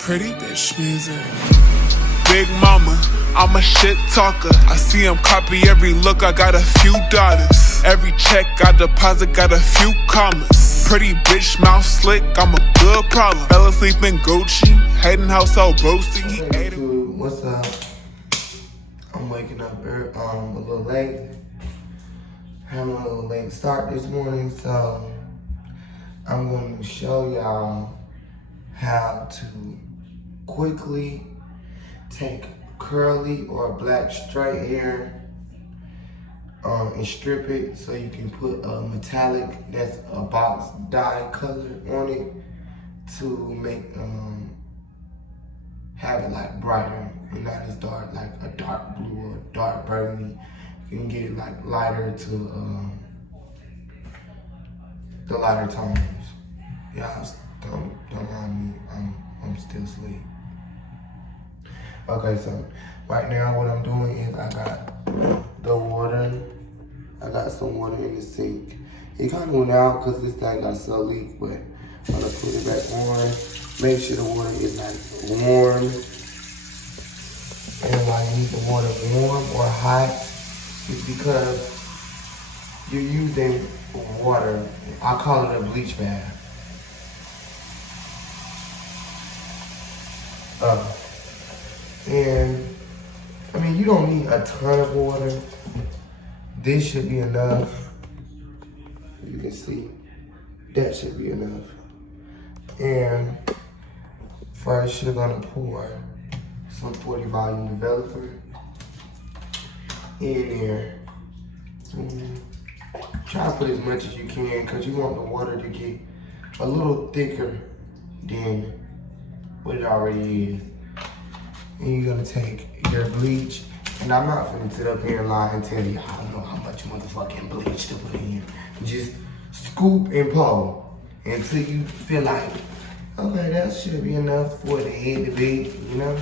Pretty bitch music. Big mama, I'm a shit talker. I see him copy every look, I got a few daughters. Every check I deposit got a few commas. Pretty bitch mouth slick, I'm a good problem. Fell asleep in Gucci, heading house all roasty. He ate it. What's up? I'm waking up a little late. Having a little late start this morning, so I'm going to show y'all how to quickly take curly or black straight hair and strip it so you can put a metallic that's a box dye color on it to make have it like brighter and not as dark, like a dark blue or dark burgundy. You can get it like lighter to the lighter tones. Y'all don't mind me, I'm still asleep. Okay, so right now what I'm doing is I got the water. I got some water in the sink. It kind of went out because this thing got so leak, but I'm gonna put it back on. Make sure the water is like warm. And why you need the water warm or hot is because you're using water. I call it a bleach bath. And I mean, you don't need a ton of water. This should be enough. You can see that should be enough. And first, you're gonna pour some 40 volume developer in there. Try to put as much as you can because you want the water to get a little thicker than what it already is. And you're gonna take your bleach, and I'm not gonna sit up here and lie and tell you I don't know how much motherfucking bleach to put in. Just scoop and pour until you feel like, okay, that should be enough for the head to be, you know?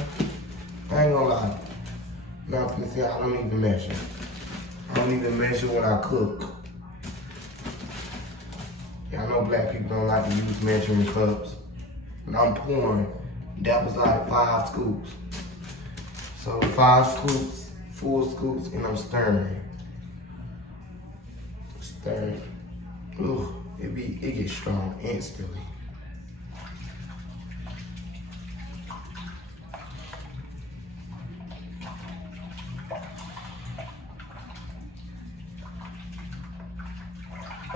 I ain't gonna lie. Now I'm gonna say I don't even measure. I don't even measure when I cook. Yeah, I know black people don't like to use measuring cups, but I'm pouring. That was like 5 scoops. So 5 scoops, full scoops, and I'm stirring. Stirring. Ooh, it gets strong instantly.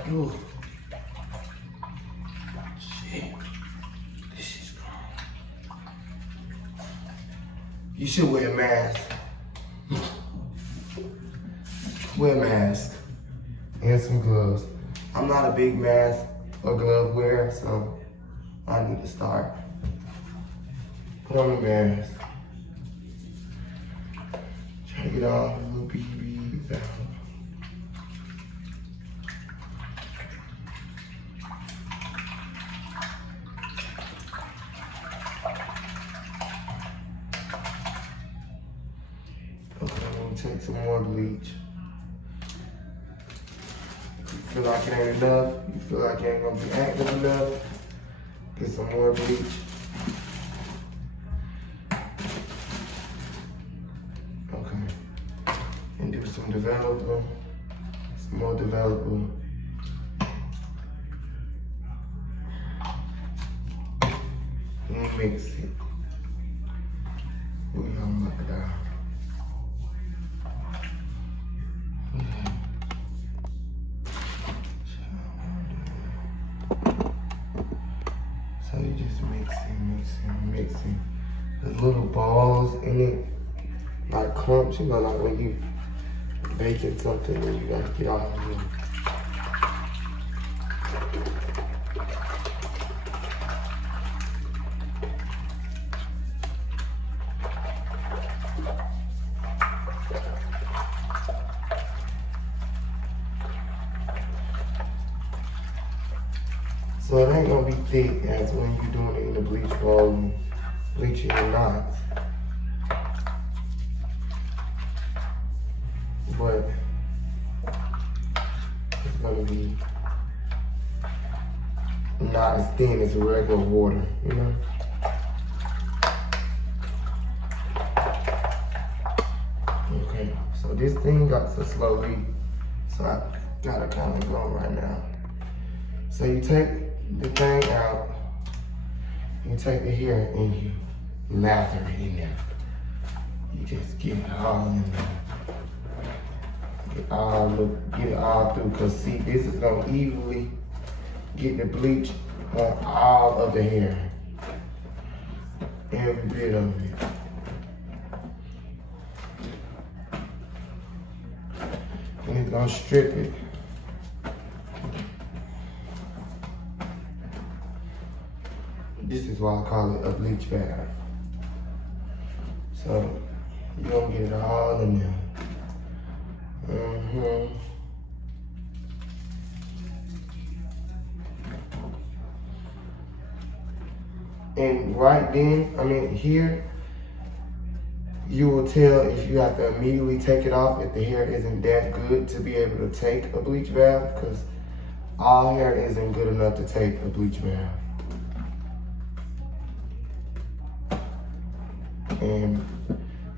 Ooh. Shit. This is strong. You should wear a mask. Wear a mask and some gloves. I'm not a big mask or glove wearer, so I need to start. Put on the mask. Try to get all the little BBs out. Okay, I'm gonna take some more bleach. You feel like it ain't enough, you feel like it ain't gonna be active enough, get some more bleach. Okay, and do some developer, some more developer. And mix it. We're gonna look it out. So you just mixing. There's little balls in it, like clumps, you know, like when you baking something and you gotta get all of it. So it ain't gonna be thick as when you're doing it in the bleach roll, bleaching your knots. But it's gonna be not as thin as the regular water, you know? So this thing got to slowly, so I gotta kind of go right now. So you take the thing out, you take the hair and you lather it in there. You just get it all in there. Get it all through, cause see, this is gonna evenly get the bleach on all of the hair. Every bit of it. And it's gonna strip it. This is why I call it a bleach bath. So you're gonna get it all in there. And right then, I mean here, you will tell if you have to immediately take it off if the hair isn't that good to be able to take a bleach bath, because all hair isn't good enough to take a bleach bath. And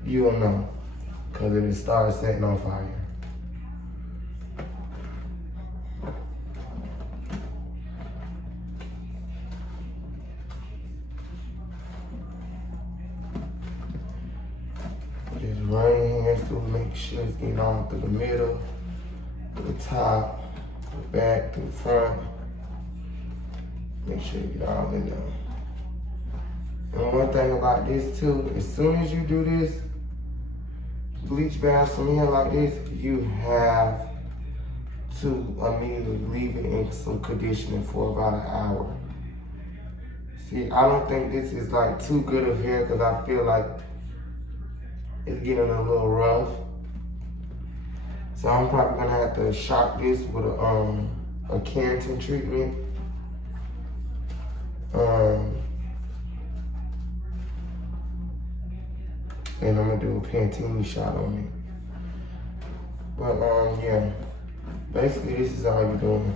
you'll know, because it'll start setting on fire. Just run your hands through, make sure it's getting on through the middle, through the top, through the back, through the front. Make sure you get all in there. And one thing about this too, as soon as you do this, bleach bath from here like this, you have to immediately leave it in some conditioning for about an hour. See, I don't think this is like too good of hair because I feel like it's getting a little rough. So I'm probably gonna have to shock this with a keratin treatment. And I'm gonna do a Pantene shot on it. But yeah, basically this is all you're doing.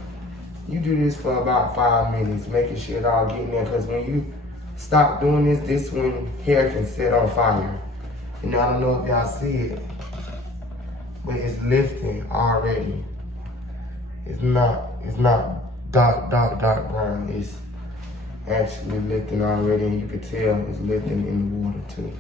You do this for about 5 minutes, making sure it all getting there, because when you stop doing this, this when hair can set on fire. And I don't know if y'all see it, but it's lifting already. It's not dark brown. It's actually lifting already, and you can tell it's lifting in the water too.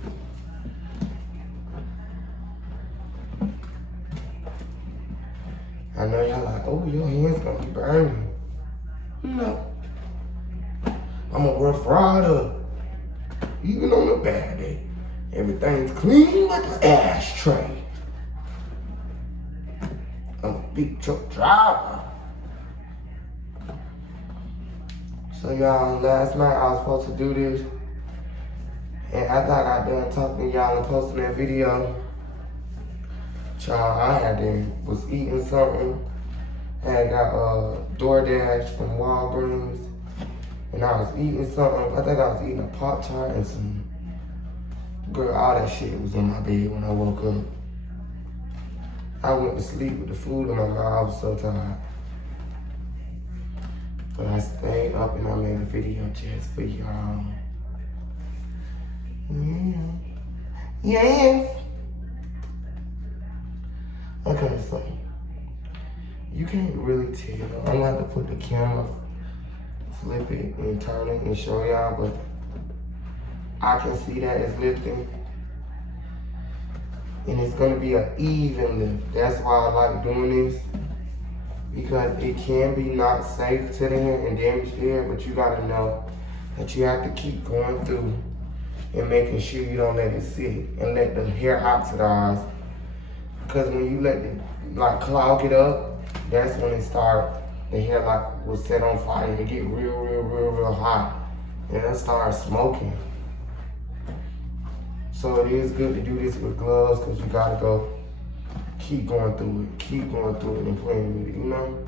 I know y'all like, oh, your hands gonna be burning. No. I'm a rough rider. Even on a bad day. Everything's clean with the ashtray. I'm a big truck driver. So y'all, last night I was supposed to do this. And after I got done talking to y'all and posting that video, child, was eating something. I had got DoorDash from Walgreens. And I was eating something. I think I was eating a Pop-Tart and some, girl, all that shit was in my bed when I woke up. I went to sleep with the food in my mouth. I was so tired. But I stayed up and I made a video just for y'all. Yeah. Yes. Okay, so you can't really tell. I'm gonna have to put the camera, flip it and turn it and show y'all, but I can see that it's lifting. And it's gonna be an even lift. That's why I like doing this, because it can be not safe to the hair and damage the hair, but you gotta know that you have to keep going through and making sure you don't let it sit and let the hair oxidize. Because when you let it like clog it up, that's when it start, the hair like will set on fire and get real hot. And it'll start smoking. So it is good to do this with gloves, because you gotta go keep going through it and playing with it, you know?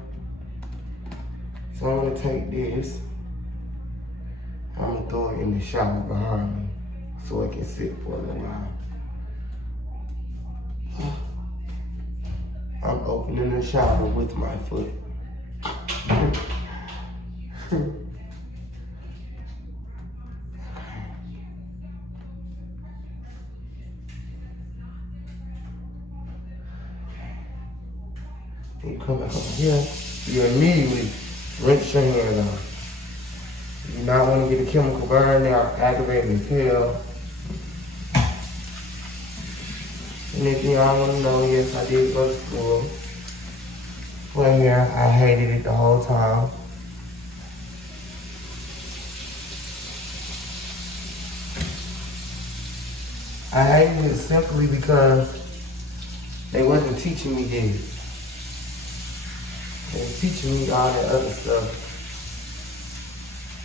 So I'm gonna take this, I'm gonna throw it in the shower behind me so it can sit for a little while. I'm opening the shower with my foot. Then you come back over here, you immediately rinse your hands off. You do not want to get a chemical burn. They are aggravating as hell. And if y'all want to know, yes, I did go to school for hair. I hated it the whole time. I hated it simply because they wasn't teaching me this. They were teaching me all that other stuff.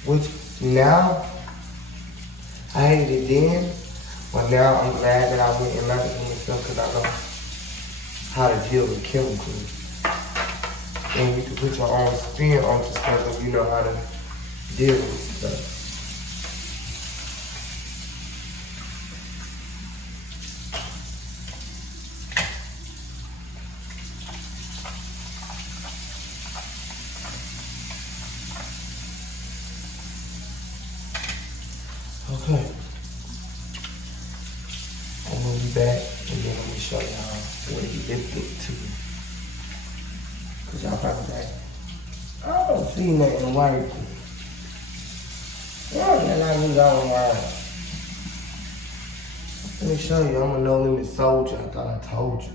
Which now, I hated it then, but now I'm glad that I went and learned it myself because I know how to deal with chemicals. And you can put your own spin onto stuff if you know how to deal with stuff. Okay. I'm gonna be back and then I'm gonna show y'all what he lifted to. Cause y'all probably like, I don't see nothing white. Yeah, like we going white. Let me show you, I'm a no limit soldier. I thought I told you.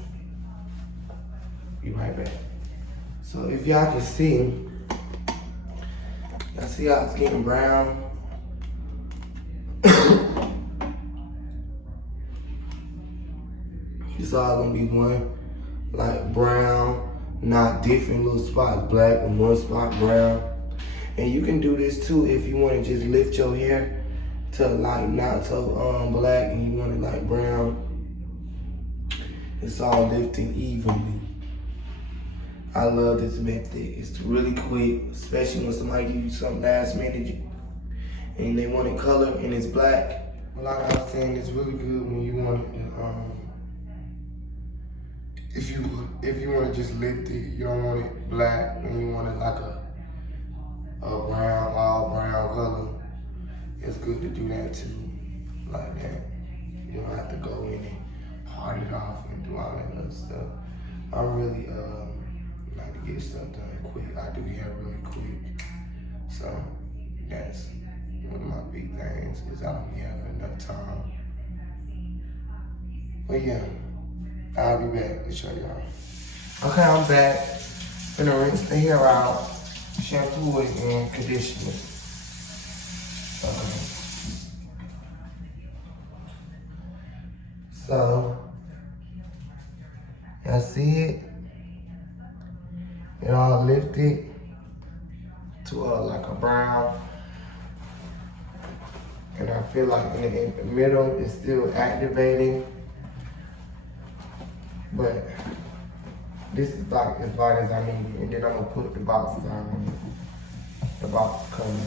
Be right back. So if y'all can see, y'all see how it's getting brown? It's all gonna be one, like brown, not different little spots, black and one spot brown. And you can do this too if you wanna just lift your hair to like not so black and you want it like brown. It's all lifting evenly. I love this method. It's really quick, especially when somebody gives you something last minute and they want it colored and it's black. Like I was saying, it's really good when you want it to, if you want to just lift it, you don't want it black, and you want it like a brown, all brown color. It's good to do that too, like that. You don't have to go in and part it off and do all that other stuff. I really like to get stuff done quick. I do hair really quick, so that's one of my big things is I don't be having enough time. But yeah. I'll be back to show y'all. Okay, I'm back. Gonna rinse the hair out, shampoo it, and condition it. So, y'all see it? It all lifted to like a brown. And I feel like in the middle, it's still activating. But this is like as light as I need it. And then I'm gonna put the box down on it. The box coming.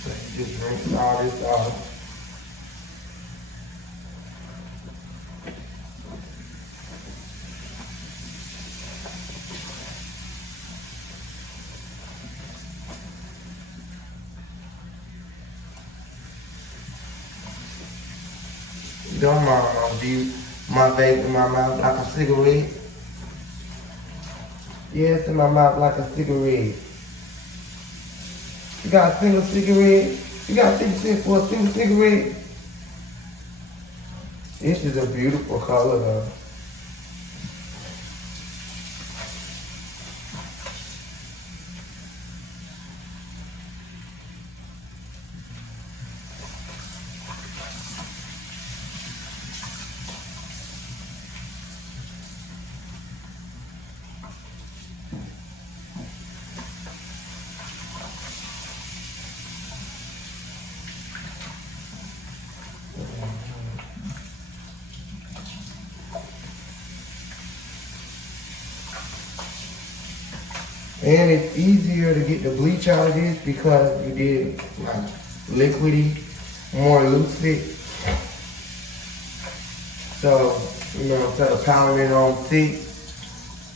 So you just rinse all this off. Don't view my vape in my mouth like a cigarette. Yes, in my mouth like a cigarette. You got a single cigarette? You got 50 cents for a single cigarette? This is a beautiful color though. And it's easier to get the bleach out of this because you did like liquidy, more lucid. So, you know, instead of pounding it on thick,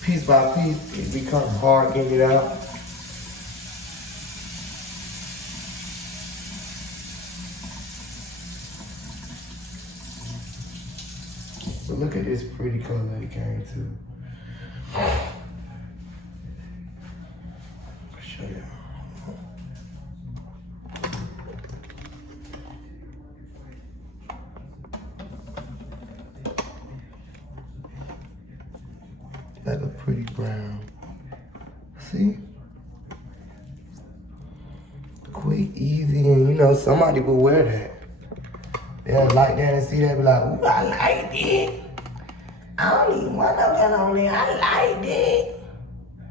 piece by piece, it becomes hard getting it out. But look at this pretty color it came to. pretty brown. See? Quick, easy, and you know, somebody will wear that. They'll like that and see that, be like, ooh, I like it. I don't even want no gun on there. I like it.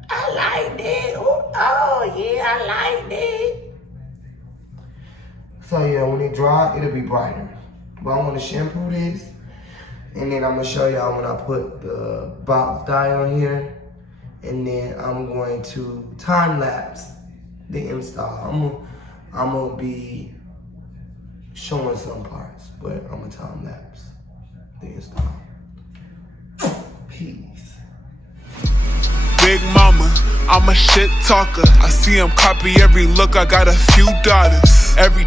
I like it. Oh, yeah, I like it. So, yeah, when it dry, it'll be brighter. But I'm going to shampoo this, and then I'm going to show y'all when I put the box dye on here, and then I'm going to time-lapse the install. I'm going to be showing some parts, but I'm going to time-lapse the install. Peace. Big mama, I'm a shit talker. I see him copy every look. I got a few daughters. Every